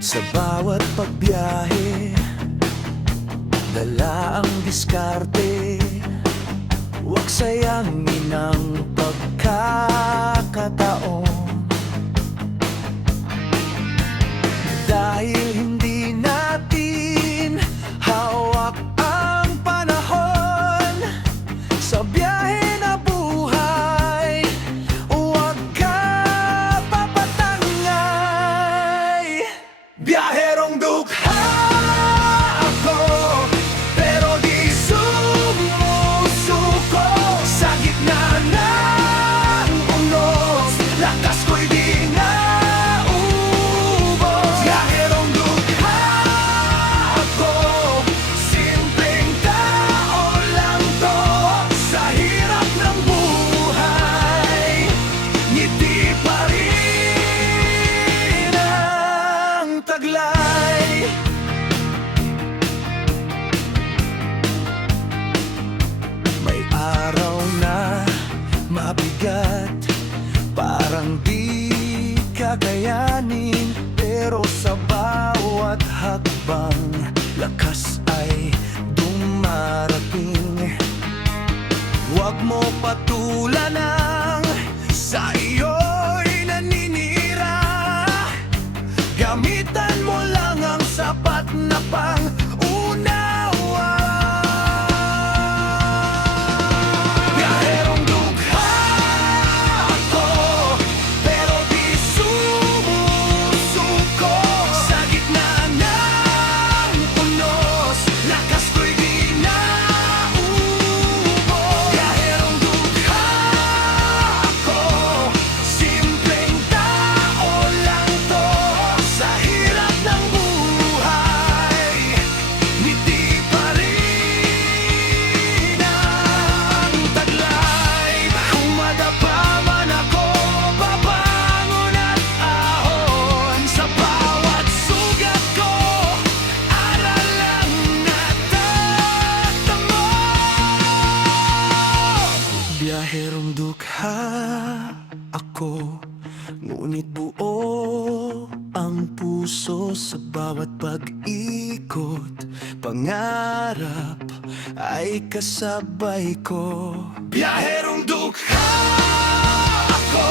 Sa bawat pagbiyahe, dala ang diskarte. Huwag sayangin ang pagkakataon, dahil hindi natin hawak ang panahon. Sa biyahe na buhay, huwag ka papatangay. Biyaherong dukha ako, pero di sumusuko. Sa gitna ng unos, lakas ko'y di naubos. Biyaherong dukha ako, simpleng tao lang to. Sa hirap ng buhay, ngiti pa rin ang taglay. May araw na mabigat, parang di kakayanin, pero sa bawat hakbang, lakas ay dumarating. Huwag mo patulan ang sa iyo'y naninira. Gamitan mo lang ang sapat na pang-unawa. Biyaherong dukha ako, pero di sumusuko. Sa gitna ng unos, lakas ko'y di naubos. Biyaherong dukha ako, simpleng tao lang to. Sa hirap ng buhay, ngiti pa rin ang taglay. Kung madapa man ako, babangon at ahon. Sa bawat sugat ko, aral lang natatamo. Biyaherong dukha ako, ngunit buo ang puso. Sa bawat pag-ikot, pangarap ay kasabay ko. Biyaherong dukha ako,